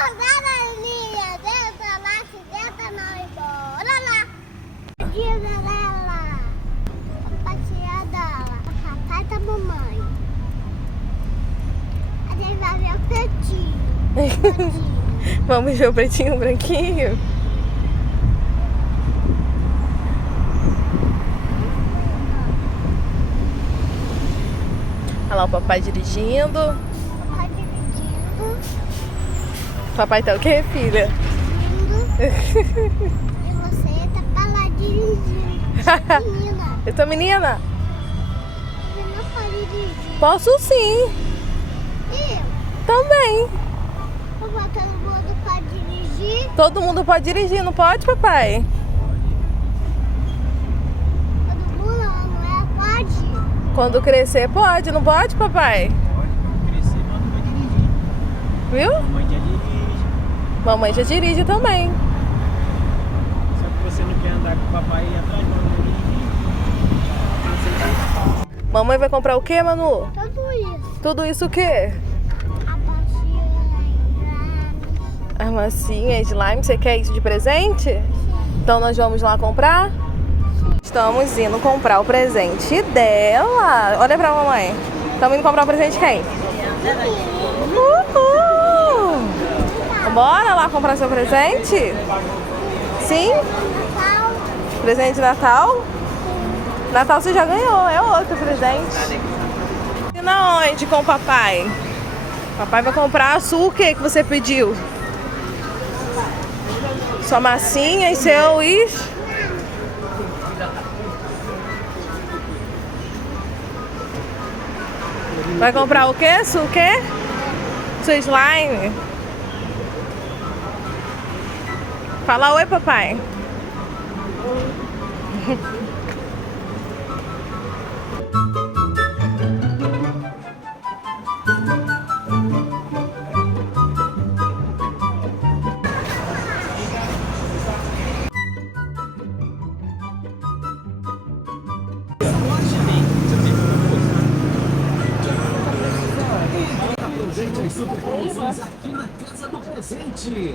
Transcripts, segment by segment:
Agora, linha, dentro lá, se dentro não ir embora lá. Dia dela, passear dela, papai da mamãe. A gente vai ver o pretinho. Vamos ver o pretinho e o branquinho? Olha lá o papai dirigindo. Papai dirigindo. Papai tá o quê, filha? E você tá pra lá dirigindo. Menina, Eu tô menina? você não pode dirigir. Posso sim. Eu, Também. papai, todo mundo pode dirigir. Todo mundo pode dirigir, não pode, papai? Todo mundo não é? Pode. Quando crescer pode, não pode, papai? Pode crescer, mas não vai dirigir. Viu? Mamãe já dirige. Mamãe já dirige também. Só que você não quer andar com o papai aí atrás, mas não dirigir. Mamãe vai comprar o quê, Manu? Tudo isso. Tudo isso o quê? A baixinha, A massinha, slime, você quer isso de presente? Então nós vamos lá comprar? Estamos indo comprar o presente dela. Olha pra mamãe. Estamos indo comprar o presente de quem? Uhul! Bora lá comprar seu presente? Sim? Natal. Presente de Natal? Natal você já ganhou, é outro presente. E na onde com o papai? Papai vai comprar o que você pediu? Sua massinha e seu Vai comprar o quê? O quê? Seu slime? Fala oi, papai.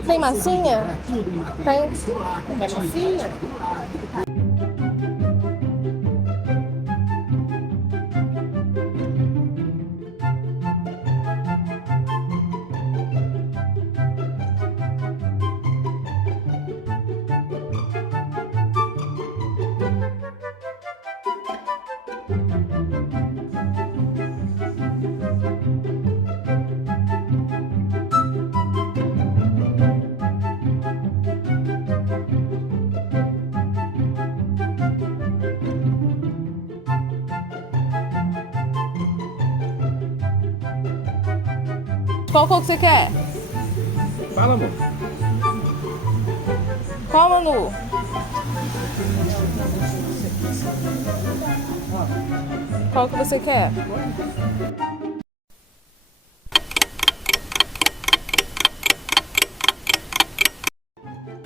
Tem massinha? Tem. Quer massinha? Qual cor que você quer? Fala, amor. Qual, Manu? Qual que você quer?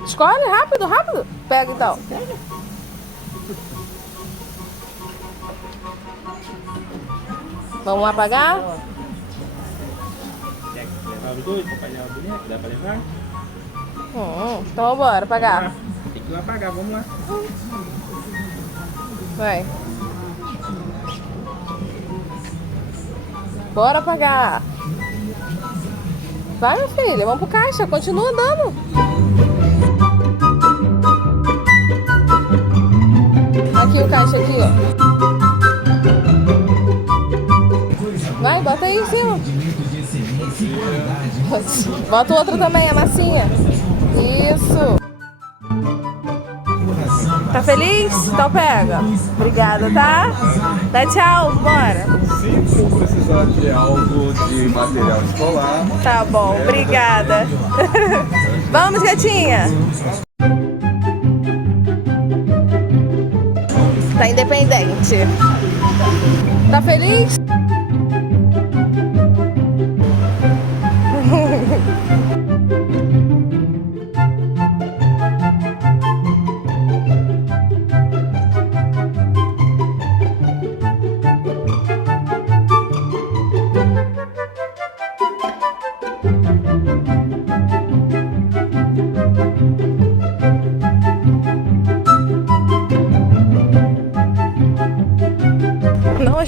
Escolhe, rápido, rápido. Pega então. Vamos lá pagar? Quer levar os dois? Papai leva a boneca? Dá pra levar? Então bora pagar. Ah, tem que ir lá pagar, vamos lá. Vai. Bora pagar. Vai, minha filha, vamos pro caixa, continua andando. Aqui o caixa aqui, ó. Vai, bota aí em cima. Bota o outro também, a massinha. Isso. Tá feliz? Então pega. Obrigada, tá? Dá tchau, bora. Se for precisar de algo de material escolar, Tá bom, obrigada. Vamos, gatinha. Tá independente. Tá feliz?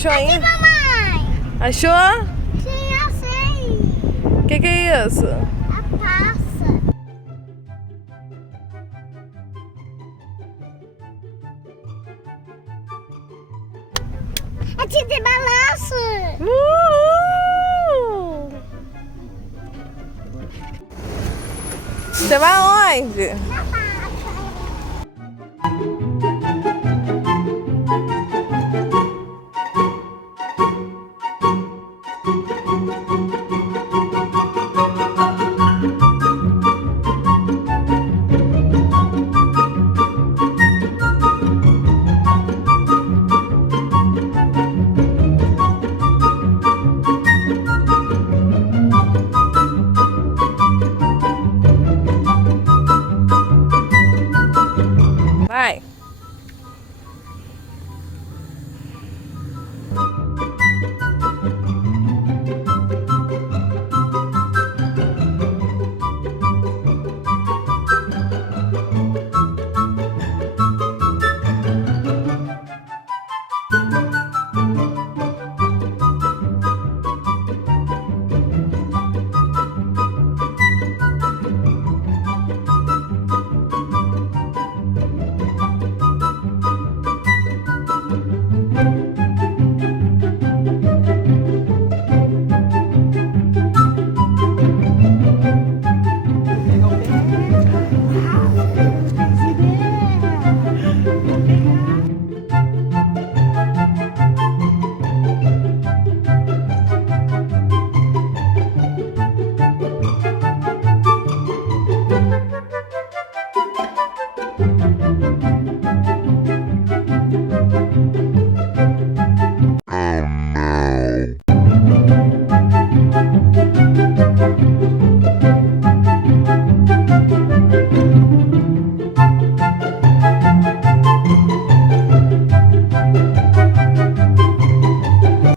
achou Aqui, ainda? mamãe. Achou? Sim, eu sei. O que é isso? A passa. Aqui tem balanço. Uhul! Você vai aonde? Na passa. Vai.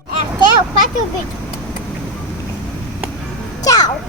Até o 4 vídeo. Tchau.